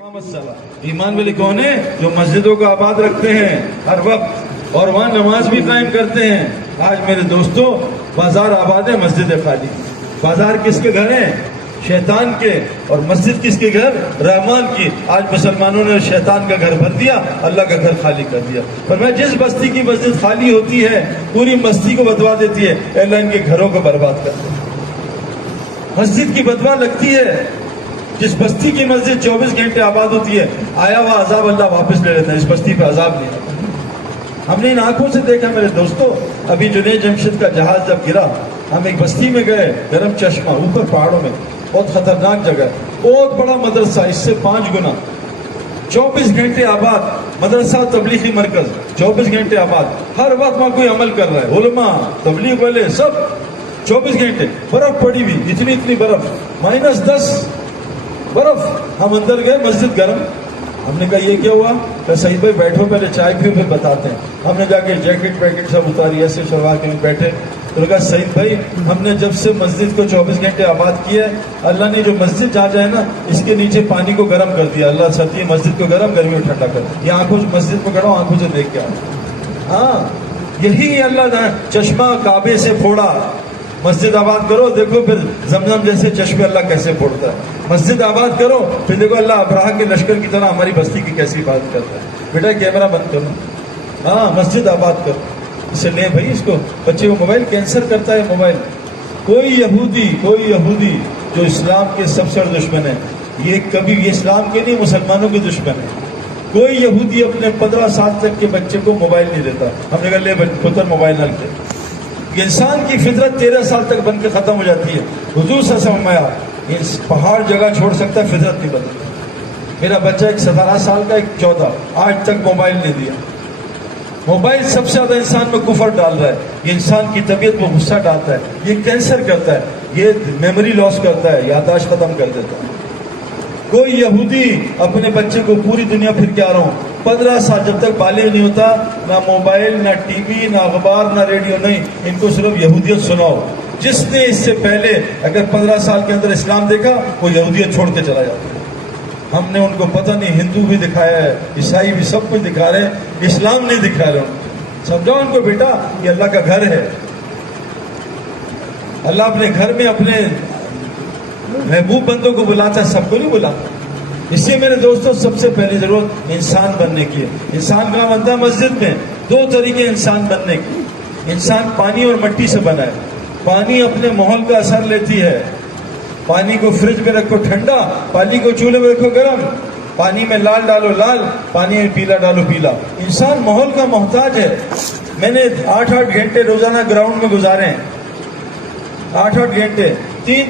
ایمان والے کون ہیں؟ جو مسجدوں کو آباد رکھتے ہیں ہر وقت اور وہاں نماز بھی قائم کرتے ہیں۔ آج میرے دوستو بازار آباد ہے، مسجد خالی۔ بازار کس کے گھر ہیں؟ شیطان کے، اور مسجد کس کے گھر؟ رحمان کی۔ آج مسلمانوں نے شیطان کا گھر بھر دیا، اللہ کا گھر خالی کر دیا۔ فرمایا جس بستی کی مسجد خالی ہوتی ہے پوری بستی کو بدوا دیتی ہے، اللہ ان کے گھروں کو برباد کر دے۔ مسجد کی بدوا لگتی ہے۔ جس بستی کی مسجد 24 گھنٹے آباد ہوتی ہے، آیا ہوا عذاب اللہ واپس لے لیتا ہے، اس بستی پہ عذاب نہیں آتا۔ ہم نے ان آنکھوں سے دیکھا میرے دوستو۔ ابھی جنید جمشید کا جہاز جب گرا، ہم ایک بستی میں گئے، گرم چشمہ، اوپر پہاڑوں میں، بہت خطرناک جگہ، بہت بڑا مدرسہ، اس سے 5 گنا، 24 گھنٹے آباد مدرسہ، تبلیغی مرکز، 24 گھنٹے آباد، ہر وقت وہاں کوئی عمل کر رہا ہے، علماء، تبلیغ والے، سب 24 گھنٹے۔ برف پڑی ہوئی، اتنی برف، -10 برف۔ ہم اندر گئے، مسجد گرم۔ ہم نے کہا یہ کیا ہوا؟ کہ سعید بھائی بیٹھو، پہلے چائے پیو پھر بتاتے ہیں۔ ہم نے جا کے جیکٹ ویکٹ سب اتاری، ایسے شلوار کے بیٹھے تو کہا سعید بھائی ہم نے جب سے مسجد کو 24 گھنٹے آباد کیا ہے، اللہ نے جو مسجد جہاں جائے نا اس کے نیچے پانی کو گرم کر دیا۔ اللہ سردی مسجد کو گرم، گرمی کو ٹھنڈا کر دیا۔ یہ آنکھوں مسجد کو کھڑا، آنکھوں سے دیکھ کے آؤ۔ ہاں یہی اللہ نے چشمہ کعبے سے پھوڑا۔ مسجد آباد کرو، دیکھو پھر زمزم جیسے چشمے اللہ کیسے پھوڑتا ہے۔ مسجد آباد کرو، پھر دیکھو اللہ ابراہ کے لشکر کی طرح ہماری بستی کی کیسی حفاظت کرتا ہے۔ بیٹا کیمرہ بند کرو، ہاں مسجد آباد کرو۔ اسے لیں بھائی، اس کو بچے کو موبائل کینسر کرتا ہے موبائل۔ کوئی یہودی جو اسلام کے سب سے دشمن ہے، یہ کبھی یہ اسلام کے نہیں مسلمانوں کے دشمن ہے۔ کوئی یہودی اپنے 15 سال تک کے بچے کو موبائل نہیں دیتا۔ ہم نے کہا لے پتر موبائل نہ لے۔ انسان کی فطرت 13 سال تک بن کے ختم ہو جاتی ہے۔ حضور صلی اللہ علیہ وسلم فرمایا پہاڑ جگہ چھوڑ سکتا ہے، فطرت نہیں بدلتی۔ میرا بچہ ایک 17 سال کا، ایک 14، آج تک موبائل نہیں دیا۔ موبائل سب سے زیادہ انسان میں کفر ڈال رہا ہے۔ یہ انسان کی طبیعت میں غصہ ڈالتا ہے، یہ کینسر کرتا ہے، یہ میموری لاس کرتا ہے، یادداشت ختم کر دیتا ہے۔ کوئی یہودی اپنے بچے کو پوری دنیا پھر کے آ رہا ہوں 15 سال جب تک بالغ نہیں ہوتا، نہ موبائل، نہ ٹی وی، نہ اخبار، نہ ریڈیو، نہیں، ان کو صرف یہودیت سناؤ۔ جس نے اس سے پہلے اگر 15 سال کے اندر اسلام دیکھا، وہ یہودیت چھوڑ کے چلا جاتا ہے۔ ہم نے ان کو پتہ نہیں، ہندو بھی دکھایا ہے، عیسائی بھی، سب کچھ دکھا رہے ہیں، اسلام نہیں دکھا رہے۔ سمجھاؤ ان کو بیٹا یہ اللہ کا گھر ہے۔ اللہ اپنے گھر میں اپنے محبوب بندوں کو بلاتا ہے، سب کو نہیں بلاتا۔ اس لیے میرے دوستوں سب سے پہلی ضرورت انسان بننے کی ہے۔ انسان کہاں بنتا ہے؟ مسجد میں۔ 2 طریقے انسان بننے کی۔ انسان پانی اور مٹی سے بنا ہے۔ پانی اپنے ماحول کا اثر لیتی ہے۔ پانی کو فریج میں رکھو ٹھنڈا، پانی کو چولہے میں رکھو گرم، پانی میں لال ڈالو لال، پانی میں پیلا ڈالو پیلا۔ انسان ماحول کا محتاج ہے۔ میں نے 8 گھنٹے روزانہ گراؤنڈ میں گزارے ہیں، 8 گھنٹے، 3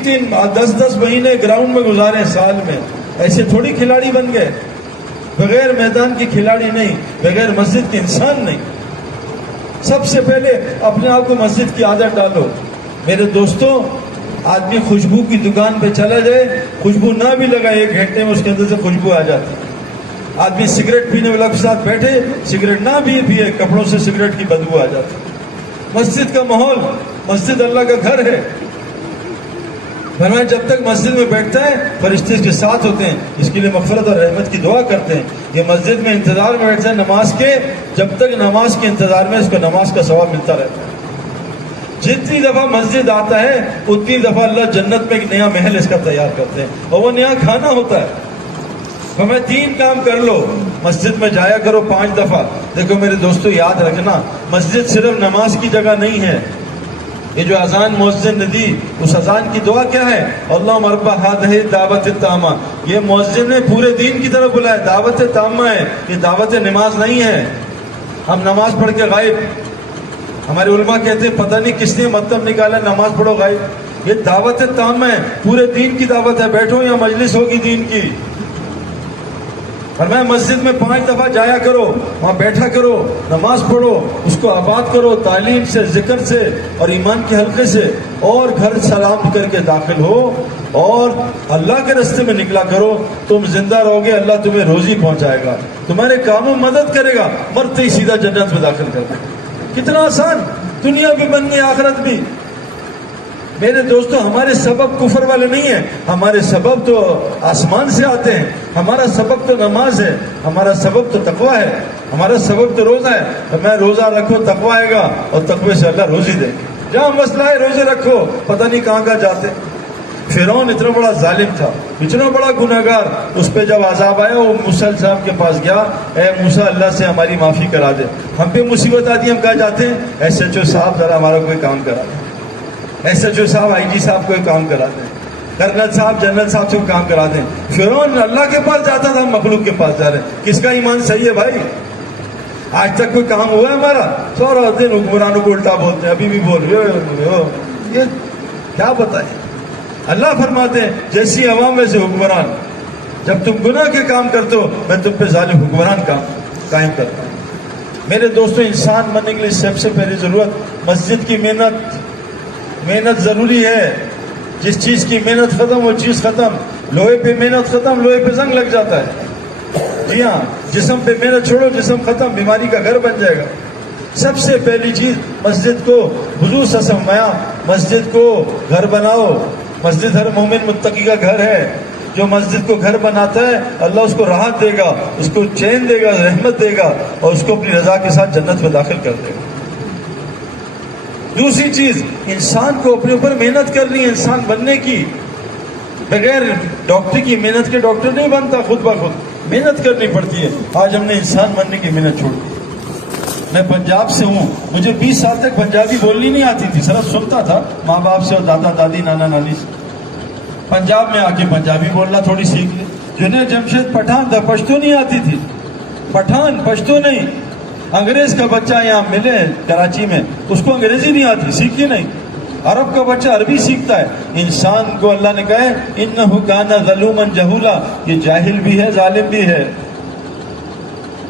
10 مہینے گراؤنڈ میں گزارے سال میں۔ ایسے تھوڑی کھلاڑی بن گئے، بغیر میدان کی کھلاڑی نہیں، بغیر مسجد کے انسان نہیں۔ سب سے پہلے اپنے آپ کو مسجد کی عادت ڈالو۔ میرے دوستوں آدمی خوشبو کی دکان پہ چلا جائے، خوشبو نہ بھی لگا 1 گھنٹے میں اس کے اندر سے خوشبو آ جاتی ہے۔ آدمی سگریٹ پینے والا کے ساتھ بیٹھے، سگریٹ نہ بھی پیے، کپڑوں سے سگریٹ کی بدبو آ جاتی ہے۔ مسجد کا ماحول، مسجد اللہ کا گھر ہے۔ فرمایا جب تک مسجد میں بیٹھتا ہے فرشتے اس کے ساتھ ہوتے ہیں، اس کے لیے مغفرت اور رحمت کی دعا کرتے ہیں۔ یہ مسجد میں انتظار میں بیٹھتا ہے نماز کے، جب تک نماز کے انتظار میں اس کو نماز کا ثواب ملتا رہتا ہے۔ جتنی دفعہ مسجد آتا ہے اتنی دفعہ اللہ جنت میں ایک نیا محل اس کا تیار کرتے ہیں، اور وہ نیا کھانا ہوتا ہے۔ فرمایا 3 کام کر لو، مسجد میں جایا کرو 5 دفعہ۔ دیکھو میرے دوستو یاد رکھنا، مسجد صرف نماز کی جگہ نہیں ہے۔ یہ جو اذان مؤذن نے دی، اس اذان کی دعا کیا ہے؟ اللہم رب ہذہ الدعوۃ التامہ۔ یہ مؤذن نے پورے دین کی طرف بلایا، دعوت تامہ ہے، یہ دعوت نماز نہیں ہے۔ ہم نماز پڑھ کے غائب، ہمارے علماء کہتے ہیں پتہ نہیں کس نے مطلب نکالا نماز پڑھو غائب۔ یہ دعوت تامہ ہے، پورے دین کی دعوت ہے۔ بیٹھو یا مجلس ہوگی دین کی۔ فرمایا مسجد میں 5 دفعہ جایا کرو، وہاں بیٹھا کرو، نماز پڑھو، اس کو آباد کرو تعلیم سے، ذکر سے اور ایمان کے حلقے سے، اور گھر سلام کر کے داخل ہو اور اللہ کے راستے میں نکلا کرو۔ تم زندہ رہو گے، اللہ تمہیں روزی پہنچائے گا، تمہارے کاموں میں مدد کرے گا، مرتے ہی سیدھا جنت میں داخل کر دے گا۔ کتنا آسان، دنیا بھی بن گئی آخرت بھی۔ میرے دوستو ہمارے سبب کفر والے نہیں ہیں، ہمارے سبب تو آسمان سے آتے ہیں. ہمارا سبب تو نماز ہے، ہمارا سبب تو تقویٰ ہے، ہمارا سبب تو روزہ ہے. میں روزہ رکھو تقویٰ آئے گا اور تقوی سے اللہ روزی دے گا. جہاں مسئلہ ہے روزے رکھو، پتہ نہیں کہاں کہاں جاتے. فرعون اتنا بڑا ظالم تھا، اتنا بڑا گناہگار، اس پہ جب عذاب آیا وہ موسیٰ صاحب کے پاس گیا، اے موسیٰ اللہ سے ہماری معافی کرا دے. ہم پہ مصیبت آتی ہے، ہم کہاں جاتے ہیں؟ ایس ایچ او صاحب ذرا ہمارا کوئی کام کرا دیں، ایس ایچ او صاحب آئی جی صاحب کوئی کام کرا دیں، کرنل صاحب جنرل صاحب سے کام کرا دیں. فرعون اللہ کے پاس جاتا تھا، ہم مخلوق کے پاس جا رہے ہیں. کس کا ایمان صحیح ہے بھائی؟ آج تک کوئی کام ہوا ہے ہمارا؟ سارا دن حکمرانوں کو الٹا بولتے ہیں، ابھی بھی بول رہے ہو، یہ کیا بتائیں. اللہ فرماتے ہیں جیسی عوام ویسے حکمران. جب تم گناہ کے کام کرتے ہو میں تم پہ ظالم حکمران کا قائم کرتا ہوں. میرے دوستو انسان بننے کے لیے سب سے پہلی ضرورت مسجد کی محنت ضروری ہے. جس چیز کی محنت ختم وہ چیز ختم. لوہے پہ محنت ختم، لوہے پہ زنگ لگ جاتا ہے. جی ہاں، جسم پہ محنت چھوڑو، جسم ختم، بیماری کا گھر بن جائے گا. سب سے پہلی چیز مسجد کو حضور صلی اللہ علیہ وسلم فرمایا مسجد کو گھر بناؤ. مسجد ہر مومن متقی کا گھر ہے. جو مسجد کو گھر بناتا ہے اللہ اس کو راحت دے گا، اس کو چین دے گا، رحمت دے گا اور اس کو اپنی رضا کے ساتھ جنت میں داخل کر دے گا. دوسری چیز انسان کو اپنے اوپر محنت کرنی ہے. انسان بننے کی بغیر ڈاکٹر کی محنت کے ڈاکٹر نہیں بنتا، خود بخود محنت کرنی پڑتی ہے. آج ہم نے انسان بننے کی محنت چھوڑ دی. میں پنجاب سے ہوں، مجھے 20 سال تک پنجابی بولنی نہیں آتی تھی. صرف سنتا تھا ماں باپ سے اور دادا دادی نانا نانی سے. پنجاب میں آ کے پنجابی بولنا تھوڑی سیکھ لی. جنہیں جمشید پٹھان تھا، پشتو نہیں آتی تھی. پٹھان پشتو نہیں. انگریز کا بچہ یہاں ملے کراچی میں، اس کو انگریزی نہیں آتی، سیکھی نہیں. عرب کا بچہ عربی سیکھتا ہے. انسان کو اللہ نے کہا ہے انہ کان ظلوما جہولا، یہ جاہل بھی ہے ظالم بھی ہے.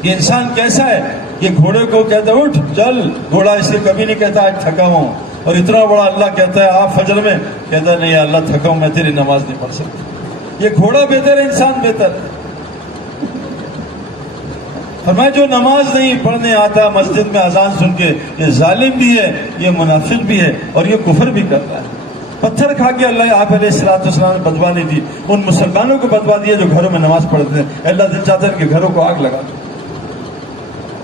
یہ انسان کیسا ہے؟ یہ گھوڑے کو کہتا ہے اٹھ چل، گھوڑا اسے کبھی نہیں کہتا آج تھکا ہوں. اور اتنا بڑا اللہ کہتا ہے آپ فجر میں، کہتا ہے نہیں اللہ تھکا ہوں میں تیری نماز نہیں پڑھ سکتا. یہ گھوڑا بہتر ہے انسان بہتر ہے. فرمایا جو نماز نہیں پڑھنے آتا مسجد میں اذان سن کے، یہ ظالم بھی ہے، یہ منافق بھی ہے اور یہ کفر بھی کرتا ہے. پتھر کھا کے اللہ آپ علیہ الصلوۃ والسلام نے بدوا نہیں دی. ان مسلمانوں کو بدوا دیا جو گھروں میں نماز پڑھتے ہیں. اللہ دل چاہتا ہے کہ گھروں کو آگ لگا دو.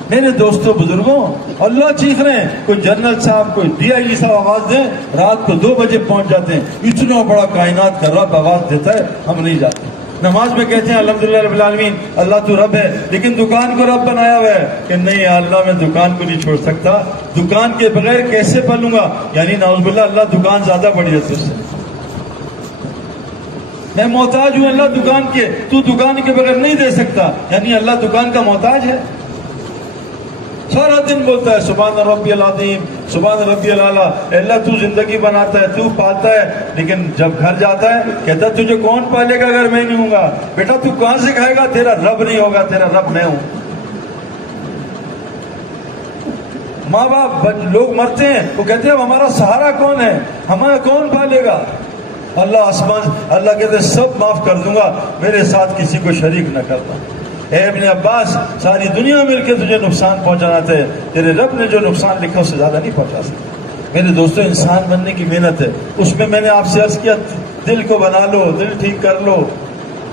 میرے دوستوں بزرگوں اللہ چیخ رہے ہیں. کوئی جنرل صاحب کوئی ڈی آئی جی صاحب آواز دیں، رات کو 2 بجے پہنچ جاتے ہیں. اتنا بڑا کائنات کا رب آواز دیتا ہے، ہم نہیں جاتے. نماز میں کہتے ہیں الحمدللہ رب العالمین اللہ تو رب ہے، لیکن دکان کو رب بنایا ہوا ہے کہ نہیں اللہ میں دکان کو نہیں چھوڑ سکتا. دکان کے بغیر کیسے پلوں گا؟ یعنی نعوذ باللہ اللہ دکان زیادہ بڑی ہے تجھ سے. میں محتاج ہوں اللہ دکان کے، تو دکان کے بغیر نہیں دے سکتا. یعنی اللہ دکان کا محتاج ہے. سارا دن بولتا ہے سبحان ربی العظیم سبحان ربی الاعلیٰ. اللہ تو زندگی بناتا ہے، تو پالتا ہے، لیکن جب گھر جاتا ہے کہتا ہے تجھے کون پالے گا اگر میں نہیں ہوں گا؟ بیٹا تو کہاں سے کھائے گا؟ تیرا رب نہیں ہوگا، تیرا رب میں ہوں. ماں باپ لوگ مرتے ہیں وہ کہتے ہیں ہمارا سہارا کون ہے، ہمارا کون پالے گا؟ اللہ آسمان اللہ کہتے ہیں سب معاف کر دوں گا، میرے ساتھ کسی کو شریک نہ کرنا. اے ابن عباس ساری دنیا مل کے تجھے نقصان پہنچانا تھے، تیرے رب نے جو نقصان لکھا اس سے زیادہ نہیں پہنچا سکتا. میرے دوستو انسان بننے کی محنت ہے. اس میں میں نے آپ سے عرض کیا دل کو بنا لو، دل ٹھیک کر لو.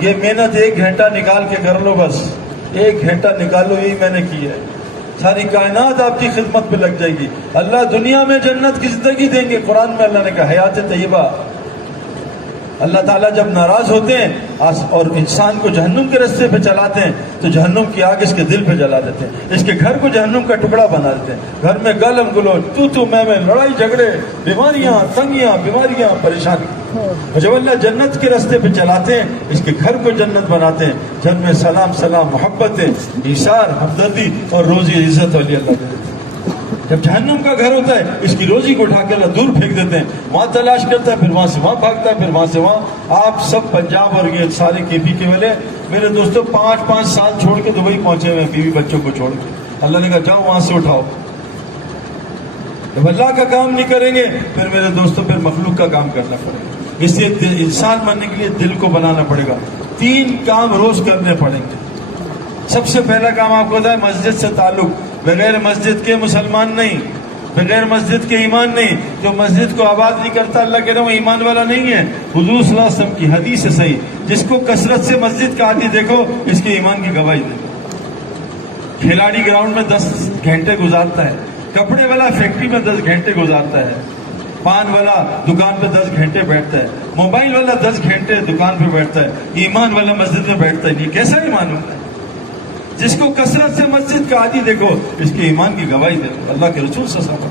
یہ محنت 1 گھنٹہ نکال کے کر لو، بس 1 گھنٹہ نکالو، یہی میں نے کی ہے. ساری کائنات آپ کی خدمت پہ لگ جائے گی. اللہ دنیا میں جنت کی زندگی دیں گے. قرآن میں اللہ نے کہا حیات طیبہ. اللہ تعالیٰ جب ناراض ہوتے ہیں اور انسان کو جہنم کے راستے پہ چلاتے ہیں تو جہنم کی آگ اس کے دل پہ جلا دیتے ہیں، اس کے گھر کو جہنم کا ٹکڑا بنا دیتے ہیں. گھر میں گلم گلوچ تو میں لڑائی جھگڑے، بیماریاں تنگیاں بیماریاں پریشانی. اور جب اللہ جنت کے راستے پہ چلاتے ہیں اس کے گھر کو جنت بناتے ہیں. جن میں سلام سلام محبتیں ایثار ہمدردی اور روزی عزت والی اللہ دیتے ہیں. جب جہنم کا گھر ہوتا ہے اس کی روزی کو اٹھا کے اللہ دور پھینک دیتے ہیں. وہاں تلاش کرتا ہے، پھر وہاں سے وہاں بھاگتا ہے، پھر وہاں سے وہاں. آپ سب پنجاب اور یہ سارے کے پی کے والے میرے دوستوں 5-5 سال چھوڑ کے دبئی پہنچے ہوئے بیوی بچوں کو چھوڑ کے. اللہ نے کہا جاؤ وہاں سے اٹھاؤ. جب اللہ کا کام نہیں کریں گے پھر میرے دوستوں پھر مخلوق کا کام کرنا پڑے گا. اس لیے انسان بننے کے لیے دل کو بنانا پڑے گا. 3 کام روز کرنے پڑیں گے. سب سے پہلا کام آپ کو بتایا مسجد سے تعلق. بغیر مسجد کے مسلمان نہیں. بغیر مسجد کے ایمان نہیں. جو مسجد کو آباد نہیں کرتا اللہ کہتا ہے وہ ایمان والا نہیں ہے. حضور صلی اللہ علیہ وسلم کی حدیث ہے صحیح, جس کو کثرت سے مسجد کا عادی دیکھو اس کے ایمان کی گواہی دے. کھلاڑی گراؤنڈ میں 10 گھنٹے گزارتا ہے, کپڑے والا فیکٹری میں 10 گھنٹے گزارتا ہے, پان والا دکان پہ 10 گھنٹے بیٹھتا ہے, موبائل والا 10 گھنٹے دکان پہ بیٹھتا ہے, ایمان والا مسجد میں بیٹھتا ہے نہیں. کیسا ایمان ہوتا ہے؟ جس کو کثرت سے مسجد کا عادی دیکھو اس کے ایمان کی گواہی دیکھو. اللہ کے رسول صلی اللہ علیہ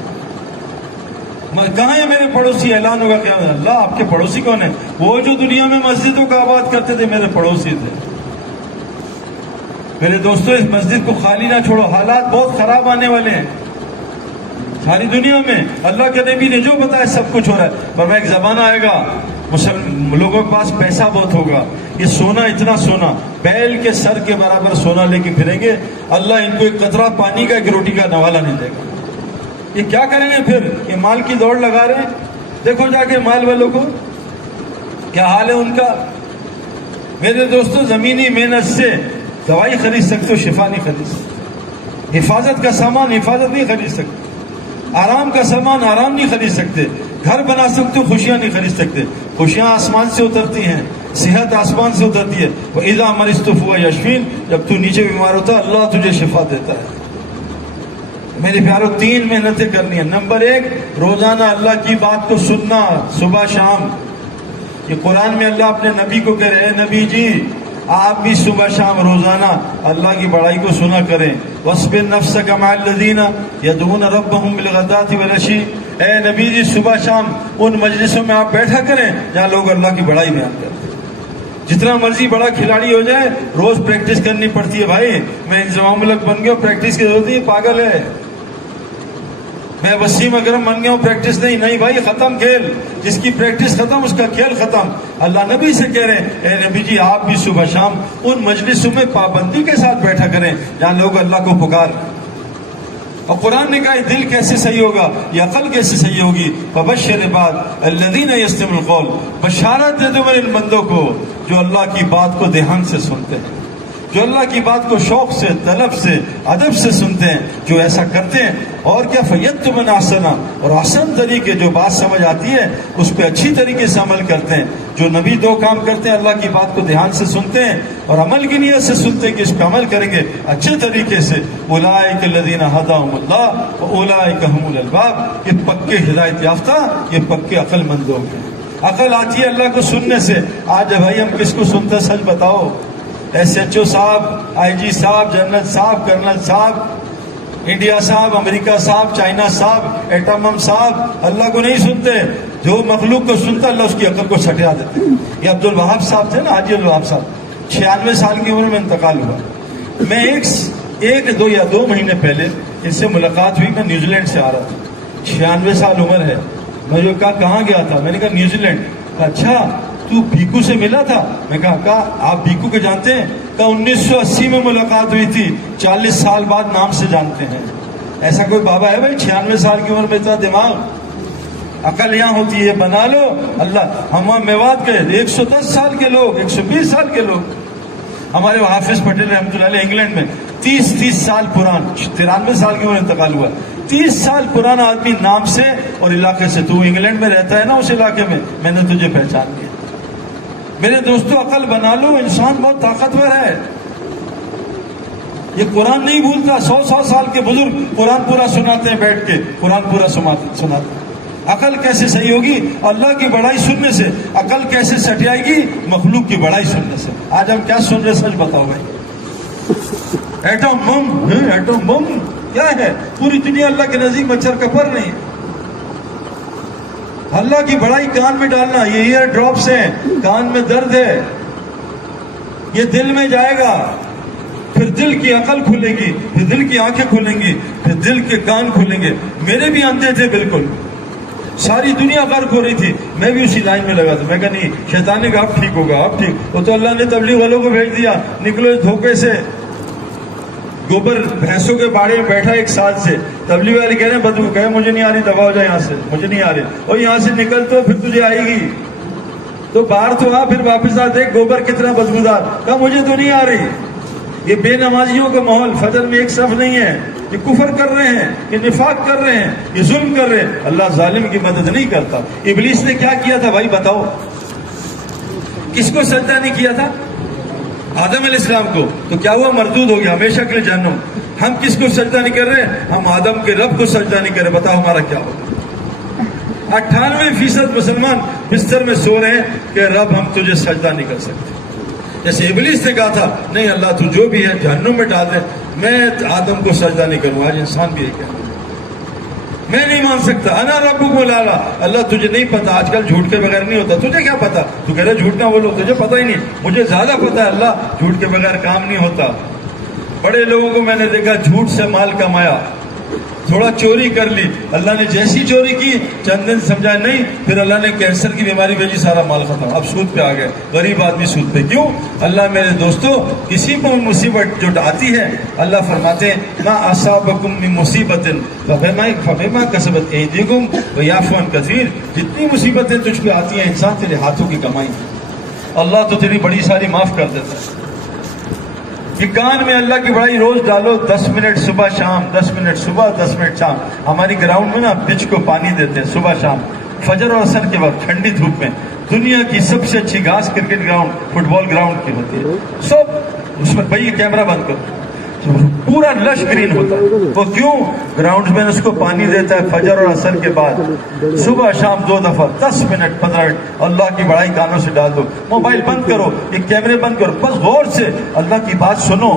وسلم کہاں ہے میرے پڑوسی؟ اعلان ہوگا کہ اللہ آپ کے پڑوسی کون ہیں؟ وہ جو دنیا میں مسجدوں کا آباد کرتے تھے میرے پڑوسی تھے. میرے دوستو اس مسجد کو خالی نہ چھوڑو, حالات بہت خراب آنے والے ہیں ساری دنیا میں. اللہ کے نبی نے جو بتایا سب کچھ ہو رہا ہے, پر ایک زمانہ آئے گا لوگوں کے پاس پیسہ بہت ہوگا, یہ سونا اتنا سونا بیل کے سر کے برابر سونا لے کے پھریں گے, اللہ ان کو ایک قطرہ پانی کا ایک روٹی کا نوالا نہیں دے گا. یہ کیا کریں گے پھر؟ یہ مال کی دوڑ لگا رہے ہیں. دیکھو جا کے مال والوں کو کیا حال ہے ان کا. میرے دوستو زمینی محنت سے دوائی خرید سکتے ہو, شفا نہیں خرید سکتے. حفاظت کا سامان حفاظت نہیں خرید سکتے, آرام کا سامان آرام نہیں خرید سکتے, گھر بنا سکتے ہو خوشیاں نہیں خرید سکتے. خوشیاں آسمان سے اترتی ہیں, صحت آسمان سے اترتی ہے. وَإِذَا مَرِضْتُ فَهُوَ يَشْفِينِ, جب تو نیچے بیمار ہوتا ہے اللہ تجھے شفا دیتا ہے. میرے پیارو 3 محنتیں کرنی ہیں. نمبر 1 روزانہ اللہ کی بات کو سننا صبح شام. یہ قرآن میں اللہ اپنے نبی کو کہہ رہے ہیں نبی جی آپ بھی صبح شام روزانہ اللہ کی بڑائی کو سنا کریں. وَاصْبِرْ نَفْسَكَ مَعَ الَّذِينَ يَدْعُونَ رَبَّهُمْ بِالْغَدَاةِ وَالْعَشِيِّ. اے نبی جی صبح شام ان مجلسوں میں آپ بیٹھا کریں جہاں لوگ اللہ کی بڑائی بیان کرتے ہیں. جتنا مرضی بڑا کھلاڑی ہو جائے روز پریکٹس کرنی پڑتی ہے. بھائی میں انضمام ملک بن گیا ہوں, پریکٹس کی ضرورت نہیں, پاگل ہے. میں وسیم اکرم بن گیا ہوں, پریکٹس نہیں بھائی, ختم کھیل. جس کی پریکٹس ختم اس کا کھیل ختم. اللہ نبی سے کہہ رہے ہیں اے نبی جی آپ بھی صبح شام ان مجلسوں میں پابندی کے ساتھ بیٹھا کریں جہاں لوگ اللہ کو پکار. اور قرآن نے کہا دل کیسے صحیح ہوگا, یہ عقل کیسے صحیح ہوگی. فبشر عباد الذین یستمعون القول, بشارت دے دو میرے ان بندوں کو جو اللہ کی بات کو دھیان سے سنتے ہیں, جو اللہ کی بات کو شوق سے طلب سے ادب سے سنتے ہیں, جو ایسا کرتے ہیں. اور کیا فیتبعون احسنہ, اور آسان طریقے جو بات سمجھ آتی ہے اس پہ اچھی طریقے سے عمل کرتے ہیں. جو نبی 2 کام کرتے ہیں, اللہ کی بات کو دھیان سے سنتے ہیں اور عمل کی نیت سے سنتے ہیں کہ اس پہ عمل کریں گے اچھے طریقے سے. اولئک الذین ھداھم اللہ واولئک ھم الالباب, یہ پکے ہدایت یافتہ, یہ پکے عقل مند لوگ ہیں. عقل آتی ہے اللہ کو سننے سے. آج بھائی ہم کس کو سنتے ہیں سچ بتاؤ؟ ایس ایچ او صاحب, آئی جی صاحب, جنرل صاحب, کرنل صاحب, انڈیا صاحب, امریکہ صاحب, چائنا صاحب, ایٹم صاحب. اللہ کو نہیں سنتے. جو مخلوق کو سنتا اللہ اس کی عقل کو سٹیا دیتے. یہ عبد الوہاب صاحب تھے نا, حاجی الوہاب صاحب, 96 سال کی عمر میں انتقال ہوا. میں ایک 2 مہینے پہلے ان سے ملاقات ہوئی. میں نیوزی لینڈ سے آ رہا تھا, 96 سال عمر ہے. میں جو کہا کہاں گیا تھا, میں نے کہا نیوزی لینڈ. اچھا تو بھیکو سے ملا تھا؟ میں کہا آپ بھیکو کو جانتے ہیں؟ کہا 1980 میں ملاقات ہوئی تھی, 40 سال بعد نام سے جانتے ہیں. ایسا کوئی بابا ہے بھائی 96 سال کی عمر میں اتنا دماغ؟ عقل یہاں ہوتی ہے, بنا لو. اللہ ہم میوات کے 110 سال کے لوگ, 120 سال کے لوگ. ہمارے حافظ پٹیل رحمۃ اللہ علیہ انگلینڈ میں 30 سال پران, 93 سال کی عمر انتقال ہوا. 30 سال پرانا آدمی نام سے اور علاقے سے. تو انگلینڈ میں رہتا ہے نا, اس علاقے میں نے تجھے پہچان لیا. میرے دوستو عقل بنا لو, انسان بہت طاقتور ہے. یہ قرآن نہیں بھولتا. 100 سال کے بزرگ قرآن پورا سناتے ہیں بیٹھ کے, قرآن پورا سناتے ہیں. عقل کیسے صحیح ہوگی؟ اللہ کی بڑائی سننے سے. عقل کیسے سٹیائے گی؟ مخلوق کی بڑائی سننے سے. آج ہم کیا سن رہے سچ بتاؤ بھائی. ایٹم بم کیا ہے؟ پوری دنیا اللہ کے نزدیک مچھر کپر نہیں. اللہ کی بڑائی کان میں ڈالنا. یہ ایئر ڈراپس ہیں, کان میں درد ہے, یہ دل میں جائے گا, پھر دل کی عقل کھلے گی, پھر دل کی آنکھیں کھلیں گی, پھر دل کے کان کھلیں گے. میرے بھی اندھے تھے بالکل, ساری دنیا غرق ہو رہی تھی, میں بھی اسی لائن میں لگا تھا. میں کہا نہیں, شیطان نے کہا اب ٹھیک ہوگا, اب ٹھیک. وہ تو اللہ نے تبلیغ والوں کو بھیج دیا, نکلو اس دھوکے سے. گوبر بھینسوں کے باڑے میں بیٹھا 1 سال سے, تبلیغ والے کہہ رہے ہیں بدبو, کہے مجھے نہیں آ رہی, دبا ہو جائے یہاں سے, مجھے نہیں آ رہی. اور یہاں سے نکل تو پھر تجھے آئے گی, تو باہر تو آ, پھر واپس آ, دیکھ گوبر کتنا بدبودار. کہا مجھے تو نہیں آ رہی. یہ بے نمازیوں کا ماحول, فجر میں ایک صف نہیں ہے, یہ کفر کر رہے ہیں، یہ نفاق کر رہے ہیں، یہ ظلم کر رہے ہیں، اللہ ظالم کی مدد نہیں کرتا۔ ابلیس نے کیا کیا تھا بھائی بتاؤ؟ کس کو سجدہ نہیں کیا تھا؟ آدم علیہ السلام کو۔ تو کیا ہوا؟ مردود ہو گیا، ہمیشہ کے لیے جہنم۔ ہم کس کو سجدہ نہیں کر رہے؟ ہم آدم کے رب کو سجدہ نہیں کر رہے۔ بتاؤ ہمارا کیا ہوگا؟ 98% مسلمان بستر میں سو رہے ہیں کہ رب ہم تجھے سجدہ نہیں کر سکتے۔ جیسے ابلیس نے کہا تھا نہیں اللہ تو جو بھی ہے جہنم میں ڈال دے، میں آدم کو سجدہ نہیں کروں۔ آج انسان بھی ہے، میں نہیں مان سکتا، انا ربکم الاعلی۔ اللہ تجھے نہیں پتا، آج کل جھوٹ کے بغیر نہیں ہوتا۔ تجھے کیا پتا؟ تو کہہ رہے جھوٹ نہ بولو، تجھے پتا ہی نہیں۔ مجھے زیادہ پتا ہے اللہ، جھوٹ کے بغیر کام نہیں ہوتا۔ بڑے لوگوں کو میں نے دیکھا جھوٹ سے مال کمایا، تھوڑا چوری کر لی، اللہ نے جیسی چوری کی چند دن سمجھا نہیں، پھر اللہ نے کینسر کی بیماری بھیجی، سارا مال ختم، اب سود پہ آ گئے، غریب آدمی سود پہ۔ کیوں؟ اللہ میرے دوستو کسی کو مصیبت جو آتی ہے اللہ فرماتے ہیں ما اصابکم من مصیبت فبما کسبت ایدیکم ویعفو عن کثیر۔ جتنی مصیبتیں تجھ پہ آتی ہیں انسان تیرے ہاتھوں کی کمائی، اللہ تو تیری بڑی ساری معاف کر دیتا ہے۔ یہ کان میں اللہ کی بڑائی روز ڈالو، 10 منٹ صبح شام، 10 منٹ صبح 10 منٹ شام۔ ہماری گراؤنڈ میں نا پچ کو پانی دیتے ہیں صبح شام، فجر اور عصر کے وقت ٹھنڈی دھوپ میں۔ دنیا کی سب سے اچھی گھاس کرکٹ گراؤنڈ فٹ بال گراؤنڈ کی ہوتی ہے، سب اس میں بھائی کیمرہ بند کرو، پورا لش گرین ہوتا ہے۔ وہ کیوں؟ گراؤنڈ میں اس کو پانی دیتا ہے فجر اور عصر کے بعد، صبح شام 2 دفعہ، 10 منٹ 15 منٹ۔ اللہ کی بڑائی کانوں سے ڈال دو، موبائل بند کرو، یہ کیمرے بند کرو، بس غور سے اللہ کی بات سنو،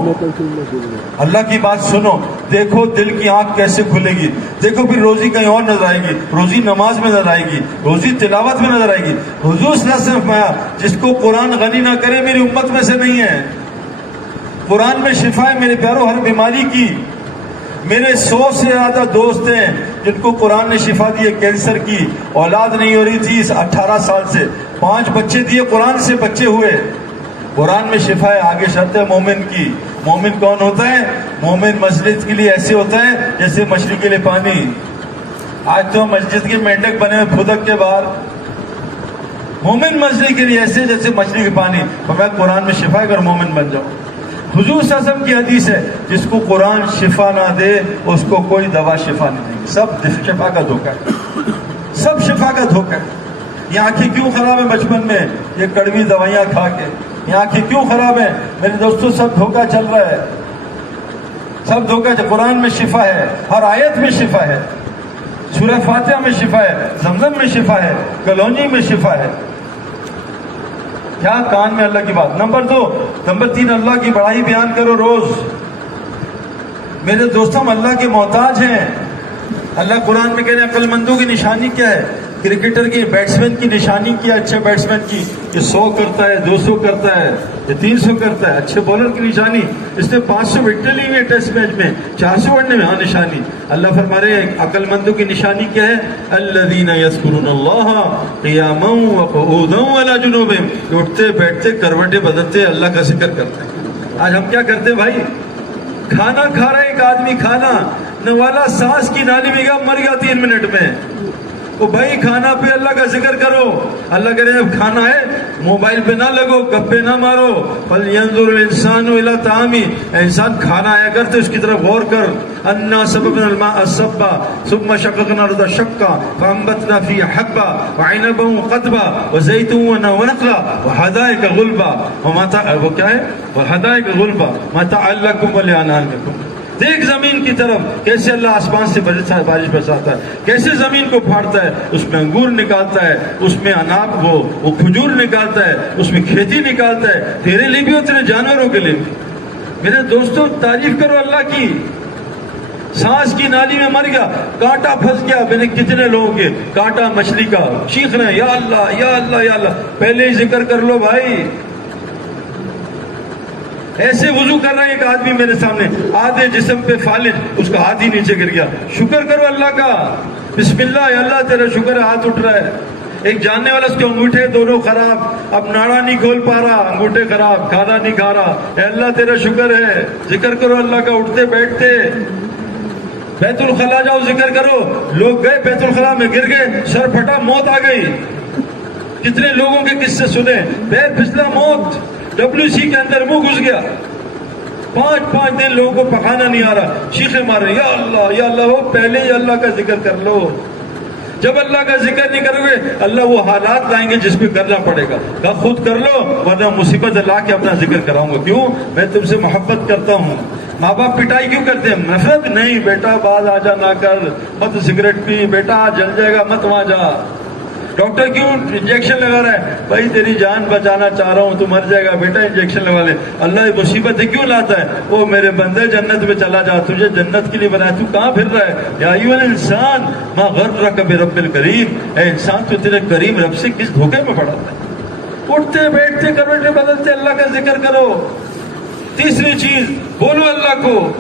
اللہ کی بات سنو، دیکھو دل کی آنکھ کیسے کھلے گی، دیکھو پھر روزی کہیں اور نظر آئے گی، روزی نماز میں نظر آئے گی، روزی تلاوت میں نظر آئے گی۔ حضور صلی اللہ علیہ وسلم فرمایا جس کو قرآن غنی نہ کرے میری امت میں سے نہیں ہے۔ قرآن میں شفا ہے میرے پیاروں ہر بیماری کی۔ میرے 100 سے زیادہ دوست ہیں جن کو قرآن نے شفا دی ہے کینسر کی، اولاد نہیں ہو رہی تھی 18 سال سے، 5 بچے دیے، قرآن سے بچے ہوئے۔ قرآن میں شفا ہے۔ آگے شرط ہے مومن کی۔ مومن کون ہوتا ہے؟ مومن مسجد کے لیے ایسے ہوتا ہے جیسے مچھلی کے لیے پانی۔ آج تو مسجد کے مینڈک بنے ہوئے پھدک کے باہر، مومن مسجد کے لیے ایسے جیسے مچھلی کے پانی۔ میں قرآن میں شفا ہے، اگر مومن بن جاؤ۔ حضور صلی اللہ علیہ وسلم کی حدیث ہے جس کو قرآن شفا نہ دے اس کو کوئی دوا شفا نہیں دے گی۔ سب شفا کا دھوکہ ہے، سب شفا کا دھوکہ ہے۔ یہ آنکھیں کیوں خراب ہیں بچپن میں؟ یہ کڑوی دوائیاں کھا کے۔ یہ آنکھیں کیوں خراب ہیں میرے دوستوں؟ سب دھوکہ چل رہا ہے، سب دھوکہ۔ قرآن میں شفا ہے، ہر آیت میں شفا ہے، سورہ فاتحہ میں شفا ہے، زمزم میں شفا ہے، کلونجی میں شفا ہے۔ کیا کان میں اللہ کی بات۔ نمبر 2، نمبر 3 اللہ کی بڑائی بیان کرو روز۔ میرے دوستوں ہم اللہ کے محتاج ہیں۔ اللہ قرآن میں کہہ رہے ہیں عقل مندوں کی نشانی کیا ہے؟ کرکٹر کی، بیٹسمین کی نشانی کیا ہے؟ اچھے بیٹسمین کی یہ 100 کرتا ہے، 200 کرتا ہے، یہ 300 کرتا ہے۔ اچھے بالر کی نشانی اس نے 500 وکٹیں لی ہوئی ہیں ٹیسٹ میچ میں، 400 بڑھنے میں۔ ہاں نشانی اللہ فرما رہے ہیں عقل مندوں کی نشانی کیا ہے؟ الذین یذکرون اللہ قیاما وقعودا وعلی جنوبہم، اٹھتے بیٹھتے کروٹیں بدلتے اللہ کا ذکر کرتے ہیں۔ آج ہم کیا کرتے ہیں بھائی؟ کھانا کھا رہا ہے ایک آدمی، کھانا نوالا سانس کی نالی میں گیا، مر گیا 3 منٹ میں۔ وہ بھائی کھانا پہ اللہ کا ذکر کرو۔ اللہ کہہ رہے ہیں کھانا ہے موبائل پہ نہ لگو، گپے نہ مارو۔ فَلْيَنظُرِ الْإِنسَانُ إِلَىٰ طَعَامِهِ، انسان کھانا آیا کرتے اس کی طرف غور کر۔ أَنَّا صَبَبْنَا الْمَاءَ صَبًّا ثُمَّ شَقَقْنَا الْأَرْضَ شَقًّا فَأَنبَتْنَا فِيهَا حَبًّا وَعِنَبًا وَقَضْبًا وَزَيْتُونًا وَنَخْلًا وَحَدَائِقَ غُلْبًا وہ کیا ہے؟ وَحَدَائِقَ غُلْبًا مَتَاعًا لَكُمْ وَلِأَنْعَامِكُمْ۔ دیکھ زمین کی طرف کیسے اللہ آسمان سے بارش برساتا ہے، کیسے زمین کو پھاڑتا ہے، اس میں انگور نکالتا ہے، اس میں اناب وہ کھجور نکالتا ہے، اس میں کھیتی نکالتا ہے، تیرے لیے بھی اور تیرے جانوروں کے لیے بھی۔ میرے دوستوں تعریف کرو اللہ کی۔ سانس کی نالی میں مر گیا، کانٹا پھنس گیا، میں نے کتنے لوگوں کے کانٹا مچھلی کا، چیخ رہے ہیں یا اللہ یا اللہ یا اللہ۔ پہلے ہی ذکر کر لو بھائی۔ ایسے وضو کر رہا ہے ایک آدمی میرے سامنے، آدھے جسم پہ فالج، اس کا ہاتھ ہی نیچے گر گیا۔ شکر کرو اللہ کا، بسم اللہ، یا اللہ تیرا شکر ہے، ہاتھ اٹھ رہا ہے۔ ایک جاننے والا اس کے انگوٹھے دونوں خراب، اب ناڑا نہیں کھول پا رہا، انگوٹھے خراب، کھانا نہیں کھا رہا۔ اے اللہ تیرا شکر ہے، ذکر کرو اللہ کا، اٹھتے بیٹھتے۔ بیت الخلا جاؤ، ذکر کرو۔ لوگ گئے بیت الخلا میں، گر گئے، سر پھٹا، موت آ گئی۔ کتنے لوگوں کے قصے سنے، پیر پھسلا، موت، WC کے اندر منہ گھس گیا۔ 5 دن لوگوں کو پکانا نہیں آ رہا، چیخے مار رہے یا اللہ، وہ پہلے ہی اللہ کا ذکر کر لو۔ جب اللہ کا ذکر نہیں کرو گے اللہ وہ حالات لائیں گے جس پہ کرنا پڑے گا، کہا خود کر لو ورنہ مصیبت لا کے اپنا ذکر کراؤں گا۔ کیوں؟ میں تم سے محبت کرتا ہوں۔ ماں باپ پٹائی کیوں کرتے ہیں؟ نفرت نہیں، بیٹا باز آ جا نہ کر، مت سگریٹ پی، بیٹا جل جائے گا مت وہاں جا۔ ڈاکٹر کیوں انجیکشن لگا رہا ہے؟ بھائی تیری جان بچانا چاہ رہا ہوں، تو مر جائے گا بیٹا انجیکشن لگا لے۔ اللہ یہ مصیبتیں کیوں لاتا ہے؟ وہ میرے بندے جنت میں چلا جا، تجھے جنت کے لیے بنایا، تو کہاں پھر رہا ہے؟ یا ایھا الانسان ما غرک برب الکریم، اے انسان تو تیرے کریم رب سے کس دھوکے میں پڑا ہے؟ اٹھتے بیٹھتے کروٹیں بدلتے اللہ کا ذکر کرو۔ تیسری چیز، بولو اللہ کو،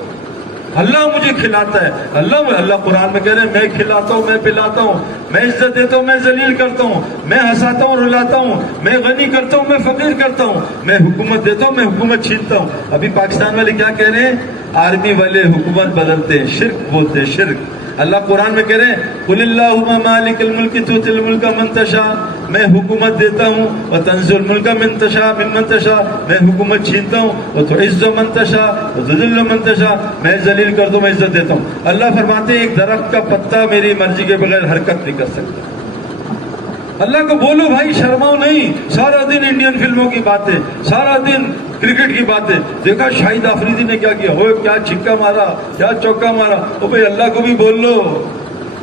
اللہ مجھے کھلاتا ہے، اللہ قرآن میں کہہ رہے ہیں میں کھلاتا ہوں، میں پلاتا ہوں، میں عزت دیتا ہوں، میں ذلیل کرتا ہوں، میں ہنساتا ہوں، رلاتا ہوں، میں غنی کرتا ہوں، میں فقیر کرتا ہوں، میں حکومت دیتا ہوں، میں حکومت چھینتا ہوں۔ ابھی پاکستان والے کیا کہہ رہے ہیں؟ آرمی والے حکومت بدلتے ہیں، شرک بولتے ہیں، شرک۔ اللہ قرآن میں کہہ رہے ہیں قل اللہم مالک الملک تؤتی الملک من تشاء، میں حکومت دیتا ہوں، وتنزع الملک من تشاء ممن تشاء، میں حکومت چھینتا ہوں، وتعز من تشاء وتذل من تشاء، میں ذلیل کر دوں، میں عزت دیتا ہوں۔ اللہ فرماتے ہیں ایک درخت کا پتا میری مرضی کے بغیر حرکت نہیں کر سکتا۔ اللہ کو بولو بھائی، شرماؤ نہیں۔ سارا دن انڈین فلموں کی باتیں، سارا دن کرکٹ کی باتیں، دیکھا شاہد آفریدی نے کیا کیا، ہو کیا چھکا مارا، کیا چوکا مارا، او بھائی اللہ کو بھی بول لو۔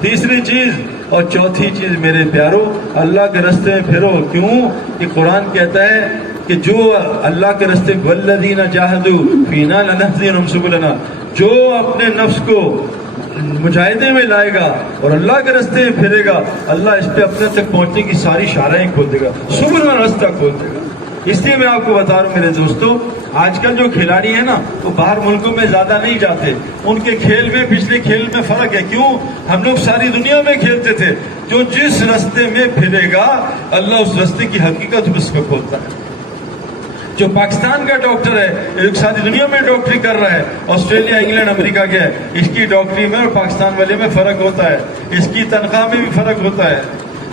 تیسری چیز اور چوتھی چیز میرے پیارو، اللہ کے راستے میں پھرو۔ کیوں کہ قرآن کہتا ہے کہ جو اللہ کے راستے والذین جاہدوا فینا لنہدینہم سبلنا، جو اپنے نفس کو مجاہدے میں لائے گا اور اللہ کے راستے میں پھرے گا، اللہ اس پہ اپنے تک پہنچنے کی ساری شاہراہیں کھول دے گا، سبل میں راستہ کھول دے گا۔ اس لیے میں آپ کو بتا رہا ہوں میرے دوستو، آج کل جو کھلاڑی ہیں نا وہ باہر ملکوں میں زیادہ نہیں جاتے، ان کے کھیل میں پچھلے کھیل میں فرق ہے۔ کیوں؟ ہم لوگ ساری دنیا میں کھیلتے تھے، جو جس راستے میں پھرے گا اللہ اس راستے کی حقیقت اس کو کھولتا ہے۔ جو پاکستان کا ڈاکٹر ہے ایک ساری دنیا میں ڈاکٹری کر رہا ہے، آسٹریلیا، انگلینڈ، امریکہ گیا ہے، اس کی ڈاکٹری میں اور پاکستان والے میں فرق ہوتا ہے، اس کی تنخواہ میں بھی فرق ہوتا ہے۔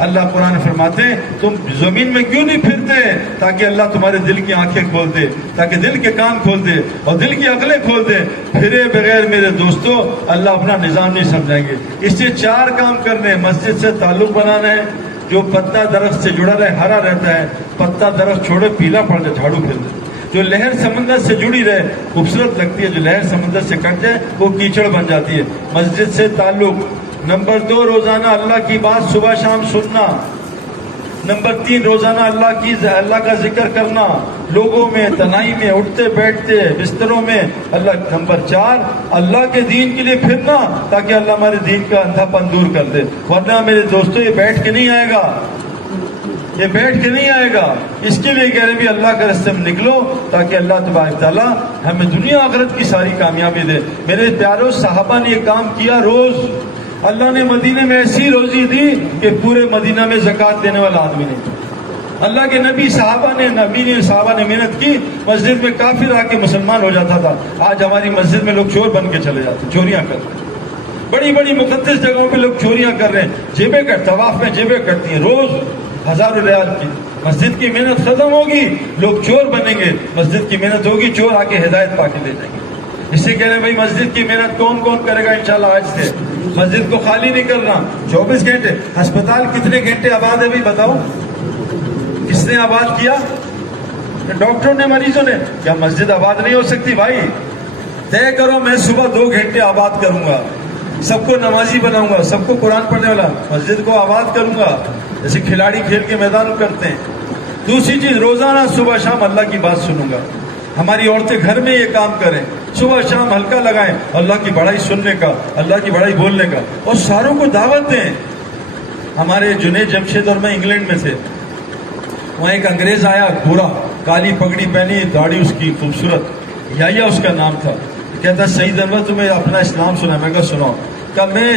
اللہ قرآن فرماتے ہیں تم زمین میں کیوں نہیں پھرتے؟ تاکہ اللہ تمہارے دل کی آنکھیں کھول دے، تاکہ دل کے کان کھول دے اور دل کی عقلیں کھول دے۔ پھرے بغیر میرے دوستو اللہ اپنا نظام نہیں سمجھائیں گے۔ اس سے 4 کام کرنے ہیں۔ مسجد سے تعلق بنانا ہے، جو پتا درخت سے جڑا رہے ہرا رہتا ہے، پتا درخت چھوڑے پیلا پڑ جائے جھاڑو پھر دے۔ جو لہر سمندر سے جڑی رہے خوبصورت لگتی ہے، جو لہر سمندر سے کٹ جائے وہ کیچڑ بن جاتی ہے۔ مسجد سے تعلق۔ نمبر 2 روزانہ اللہ کی بات صبح شام سننا۔ نمبر 3 روزانہ اللہ کا ذکر کرنا، لوگوں میں، تنہائی میں، اٹھتے بیٹھتے، بستروں میں اللہ۔ نمبر 4 اللہ کے دین کے لیے پھرنا، تاکہ اللہ ہمارے دین کا اندھا پن دور کر دے۔ ورنہ میرے دوستو یہ بیٹھ کے نہیں آئے گا، یہ بیٹھ کے نہیں آئے گا۔ اس کے لیے کہہ رہے بھی اللہ کے راستے میں نکلو، تاکہ اللہ تبارک تعالیٰ ہمیں دنیا آخرت کی ساری کامیابی دے۔ میرے پیاروں صحابہ نے یہ کام کیا روز۔ اللہ نے مدینے میں ایسی روزی دی کہ پورے مدینہ میں زکوٰۃ دینے والا آدمی نہیں۔ اللہ کے نبی صحابہ نے محنت کی، مسجد میں کافر آ کے مسلمان ہو جاتا تھا۔ آج ہماری مسجد میں لوگ چور بن کے چلے جاتے ہیں، چوریاں کر رہے ہیں، بڑی بڑی مقدس جگہوں پہ لوگ چوریاں کر رہے ہیں، جیبیں طواف میں جیبیں کٹتی ہیں روز ہزاروں ریال کی۔ مسجد کی محنت ختم ہوگی، لوگ چور بنیں گے، مسجد کی محنت ہوگی، چور آ کے ہدایت پا کے لے جائیں گے۔ اس سے کہہ رہے ہیں بھائی مسجد کی محنت کون کرے گا انشاءاللہ آج سے۔ مسجد کو خالی نہیں کرنا 24 گھنٹے۔ ہسپتال کتنے گھنٹے آباد ہے بھائی بتاؤ؟ کس نے آباد کیا؟ ڈاکٹروں نے، مریضوں نے؟ کیا مسجد آباد نہیں ہو سکتی بھائی؟ طے کرو میں صبح 2 گھنٹے آباد کروں گا، سب کو نمازی بناؤں گا، سب کو قرآن پڑھنے والا، مسجد کو آباد کروں گا جیسے کھلاڑی کھیل کے میدان میں کرتے ہیں۔ دوسری چیز روزانہ صبح شام اللہ کی بات سنوں گا۔ ہماری عورتیں گھر میں یہ کام کریں، صبح شام ہلکا لگائیں اللہ کی بڑائی سننے کا، اللہ کی بڑائی بولنے کا، اور ساروں کو دعوت دیں۔ ہمارے جنید جمشید اور میں انگلینڈ میں تھے، وہاں ایک انگریز آیا، گورا، کالی پگڑی پہنی، داڑھی اس کی خوبصورت، یا اس کا نام تھا۔ کہتا سعید انور تمہیں اپنا اسلام سنا؟ میں کہا سناؤ۔ کہا میں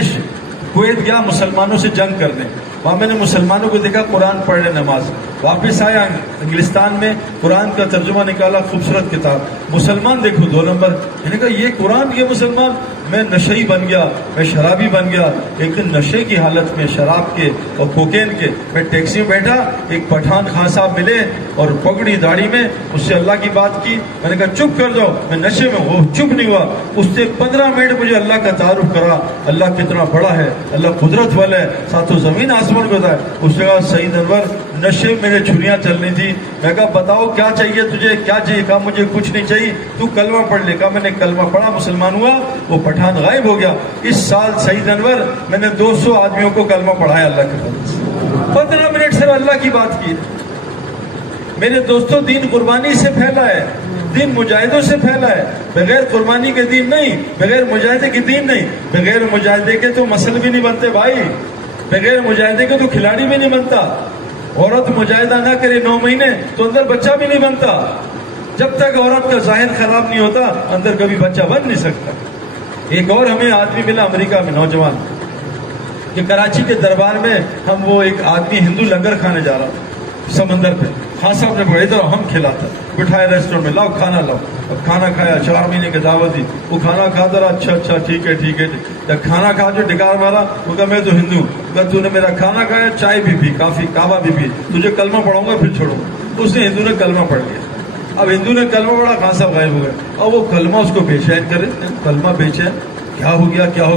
کویت گیا مسلمانوں سے جنگ کرنے، وہاں میں نے مسلمانوں کو دیکھا قرآن پڑھ رہے نماز۔ واپس آیا انگلستان میں، قرآن کا ترجمہ نکالا، خوبصورت کتاب، مسلمان دیکھو 2 نمبر۔ میں نے کہا یہ قرآن، یہ مسلمان؟ میں نشئی بن گیا، میں شرابی بن گیا. ایک دن نشے کی حالت میں، شراب کے اور کوکین کے، میں ٹیکسی میں بیٹھا، ایک پٹھان خان صاحب ملے اور پگڑی داڑھی میں اس سے اللہ کی بات کی. میں نے کہا چپ کر جاؤ، میں نشے میں. وہ چپ نہیں ہوا، اس نے 15 منٹ مجھے اللہ کا تعارف کرا، اللہ کتنا بڑا ہے، اللہ قدرت والا ہے، ساتھوں زمین آسمان کو ہے. اس نے کہا سعید انور نشے میں چھریاں چلنی تھی. میں کہا بتاؤ کیا چاہیے تجھے، کیا چاہیے؟ کہا مجھے کچھ نہیں چاہیے، تو کلمہ پڑھ لے. کہا میں نے کلمہ پڑھا، مسلمان ہوا. وہ پٹھان غائب ہو گیا. اس سال سعید انور میں نے 200 آدمیوں کو کلمہ پڑھایا اللہ کے فضل سے. 15 منٹ سے اللہ کی بات کی. میرے دوستوں دین قربانی سے پھیلا ہے، دین مجاہدوں سے پھیلا ہے. بغیر قربانی کے دین نہیں، بغیر مجاہدے کے دین نہیں. بغیر مجاہدے کے تو مسل بھی نہیں بنتے بھائی، بغیر مجاہدے کے تو کھلاڑی بھی نہیں بنتا. عورت مجاہدہ نہ کرے 9 مہینے تو اندر بچہ بھی نہیں بنتا. جب تک عورت کا ظاہر خراب نہیں ہوتا اندر کبھی بچہ بن نہیں سکتا. ایک اور ہمیں آدمی ملا امریکہ میں، نوجوان، کہ کراچی کے دربار میں ہم وہ ایک آدمی ہندو لنگر کھانے جا رہا سمندر پہ. خان صاحب نے بڑے ادھر ہم کھلاتا، بٹھائے ریسٹورینٹ میں، لاؤ کھانا لاؤ. اب کھانا کھایا، 4 مہینے کی دعوت دی. وہ کھانا کھاتا رہا، اچھا ٹھیک ہے. جب کھانا کھا جو ڈکار مارا، وہ کہا میں تو ہندو. کہا تو نے میرا کھانا کھایا، چائے بھی پی، کافی کعبہ بھی پی، تجھے کلمہ پڑھاؤں گا پھر چھوڑوں گا. اس نے ہندو نے کلمہ پڑھ لیا. اب ہندو نے کلمہ پڑھا، خان صاحب غائب ہو گئے. اور وہ کلمہ اس کو بے چین کرے، کلمہ بے چین، کیا ہو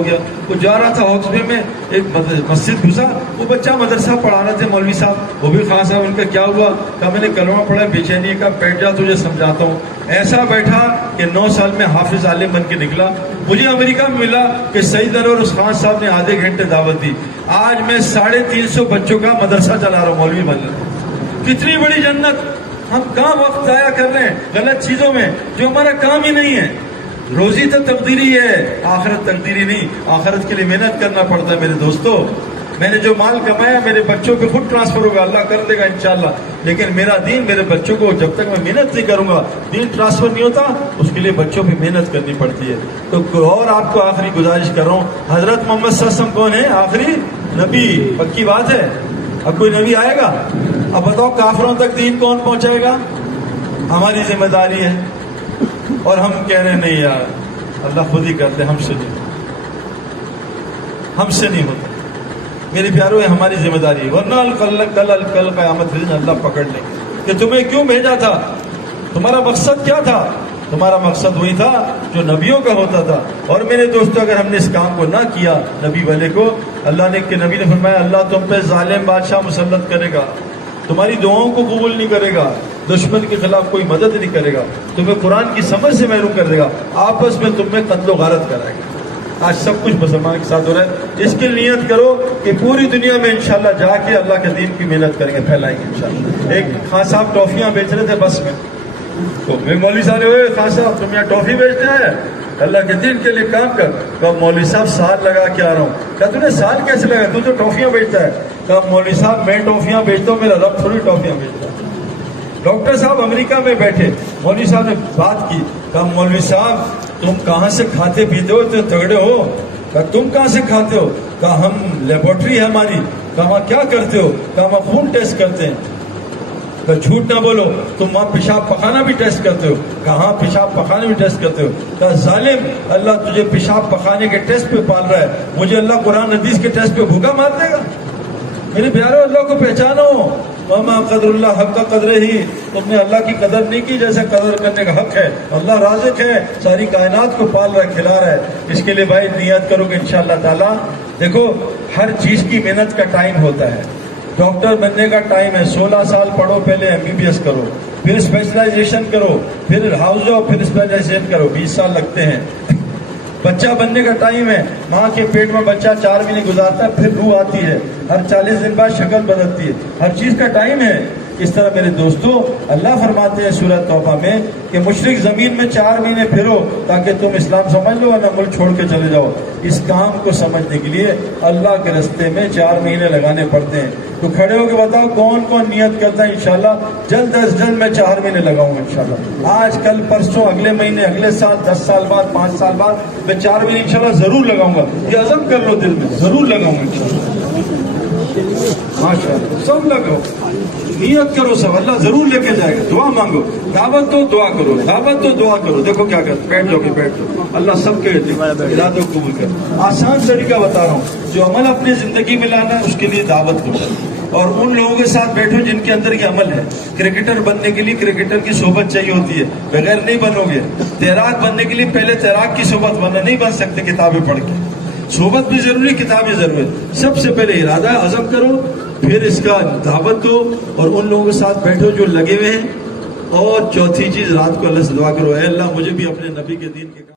گیا. وہ جا رہا تھا ہاکسبے میں، ایک مسجد گھسا، وہ بچہ مدرسہ پڑھا رہے تھے مولوی صاحب. وہ بھی خان صاحب، ان کا کیا ہوا؟ کہا میں نے کلمہ پڑھا، بے چینی کا. بیٹھ جا تجھے سمجھاتا ہوں. ایسا بیٹھا کہ 9 سال میں حافظ عالم بن کے نکلا. مجھے امریکہ میں ملا کہ سعید انور اس خان صاحب نے آدھے گھنٹے دعوت دی. آج میں 350 بچوں کا مدرسہ چلا رہا ہوں، مولوی بن رہا ہوں. کتنی بڑی جنت. ہم کہاں وقت ضائع کر رہے ہیں غلط چیزوں میں جو ہمارا کام ہی نہیں ہے. روزی تو تقدیری ہے، آخرت تقدیری نہیں. آخرت کے لیے محنت کرنا پڑتا ہے. میرے دوستو میں نے جو مال کمایا میرے بچوں کے خود ٹرانسفر ہوگا، اللہ کر دے گا انشاءاللہ. لیکن میرا دین میرے بچوں کو، جب تک میں محنت نہیں کروں گا دین ٹرانسفر نہیں ہوتا. اس کے لیے بچوں پہ محنت کرنی پڑتی ہے. تو اور آپ کو آخری گزارش کر رہا ہوں، حضرت محمد صلی اللہ علیہ وسلم کون ہے؟ آخری نبی. پکی بات ہے. اب کوئی نبی آئے گا؟ اب بتاؤ کافروں تک دین کون پہنچائے گا؟ ہماری ذمہ داری ہے. اور ہم کہہ رہے ہیں نہیں یار اللہ خود ہی کرتے، ہم سے نہیں ہوتا. میرے پیاروں یہ ہماری ذمہ داری ہے، ورنہ کل قیامت کے دن اللہ پکڑ لیں کہ تمہیں کیوں بھیجا تھا، تمہارا مقصد کیا تھا. تمہارا مقصد وہی تھا جو نبیوں کا ہوتا تھا. اور میرے دوستوں اگر ہم نے اس کام کو نہ کیا نبی والے کو، اللہ نے کہ نبی نے فرمایا اللہ تم پہ ظالم بادشاہ مسلط کرے گا، تمہاری دعاؤں کو قبول نہیں کرے گا، دشمن کے خلاف کوئی مدد نہیں کرے گا، تمہیں قرآن کی سمجھ سے محروم کر دے گا، آپس میں تم میں قتل و غارت کرائے گا. آج سب کچھ مسلمان کے ساتھ ہو رہا ہے. اس کی نیت کرو کہ پوری دنیا میں انشاءاللہ جا کے اللہ کے دین کی محنت کریں گے، پھیلائیں گے انشاءاللہ. ایک خان صاحب ٹافیاں بیچ رہے تھے بس میں، تو میں مولوی صاحب نے ہوئے خان صاحب تم یہاں ٹافی بیچتے ہیں، اللہ کے دین کے لیے کام کر. کہا مولوی صاحب سال لگا کے آ رہا ہوں. کہا تُو نے سال کیسے لگا، تو ٹافیاں بیچتا ہے. کہا مولوی صاحب میں ٹافیاں بیچتا ہوں، میرا رب تھوڑی ٹافیاں بیچتا ہے. ڈاکٹر صاحب امریکہ میں بیٹھے، مولوی صاحب نے بات کی. کہا مولوی صاحب تم کہاں سے کھاتے پیتے ہو، تو تگڑے ہو. کہا تم کہاں سے کھاتے ہو؟ کہا ہم لیبورٹری ہے ہماری. کہا وہاں کیا کرتے ہو؟ کہا وہاں خون ٹیسٹ کرتے ہیں. کہا جھوٹ نہ بولو، تم وہاں پیشاب پخانا بھی ٹیسٹ کرتے ہو؟ کہا ہاں پیشاب پخانا بھی ٹیسٹ کرتے ہو. کہا ظالم اللہ تجھے پیشاب پخانے کے ٹیسٹ پہ پال رہا ہے، مجھے اللہ قرآن حدیث کے ٹیسٹ پہ بھوکا مار دے گا. میرے پیارو اللہ کو پہچانو. وما قدر اللہ حق کا قدر ہی، تم نے اللہ کی قدر نہیں کی جیسے قدر کرنے کا حق ہے. اللہ رازق ہے، ساری کائنات کو پال رہا ہے، کھلا رہا ہے. اس کے لیے بھائی نیت کرو کہ انشاءاللہ تعالیٰ. دیکھو ہر چیز کی محنت کا ٹائم ہوتا ہے. ڈاکٹر بننے کا ٹائم ہے، 16 سال پڑھو، پہلے MBBS کرو، پھر اسپیشلائزیشن کرو، پھر ہاؤس جاؤ، پھر اسپیشلائزیشن کرو، 20 سال لگتے ہیں. بچہ بننے کا ٹائم ہے، ماں کے پیٹ میں بچہ 4 مہینے گزارتا ہے، پھر روح آتی ہے، ہر 40 دن بعد شکل بدلتی ہے. ہر چیز کا ٹائم ہے. اس طرح میرے دوستو اللہ فرماتے ہیں سورہ توبہ میں کہ مشرق زمین میں 4 مہینے پھرو تاکہ تم اسلام سمجھ لو ورنہ ملک چھوڑ کے چلے جاؤ. اس کام کو سمجھنے کے لیے اللہ کے راستے میں 4 مہینے لگانے پڑتے ہیں. تو کھڑے ہو کے بتاؤ کون کون نیت کرتا ہے انشاءاللہ جلد از جلد میں 4 مہینے لگاؤں گا انشاءاللہ. آج کل پرسوں اگلے مہینے اگلے سال 10 سال بعد 5 سال بعد میں 4 مہینے انشاءاللہ ضرور لگاؤں گا. یہ عزم کر لو دل میں، ضرور لگاؤں گا انشاءاللہ. ماشاءاللہ سب لگاؤ. نیت کرو سب, اللہ ضرور لے کے جائے گا. دعا مانگو, دعوت دو, دعا کرو, دعوت دو, دعا کرو. دیکھو کیا کرتے, بیٹھ جاؤ, بیٹھ جاؤ. اللہ سب کے ارادوں کو قبول کر. آسان طریقہ بتا رہا ہوں, جو عمل اپنی زندگی میں لانا اس کے لیے دعوت کرو, اور ان لوگوں کے ساتھ بیٹھو جن کے اندر یہ عمل ہے. کرکٹر بننے کے لیے کرکٹر کی صحبت چاہیے ہوتی ہے, بغیر نہیں بنو گے. تیراک بننے کے لیے پہلے تیراک کی صحبت بننا, نہیں بن سکتے کتابیں پڑھ کے. صحبت بھی ضروری, کتابیں ضروری. سب سے پہلے ارادہ عزم کرو, پھر اس کا دعوت دو, اور ان لوگوں کے ساتھ بیٹھو جو لگے ہوئے ہیں. اور چوتھی چیز, رات کو اللہ سے دعا کرو, اے اللہ مجھے بھی اپنے نبی کے دین کے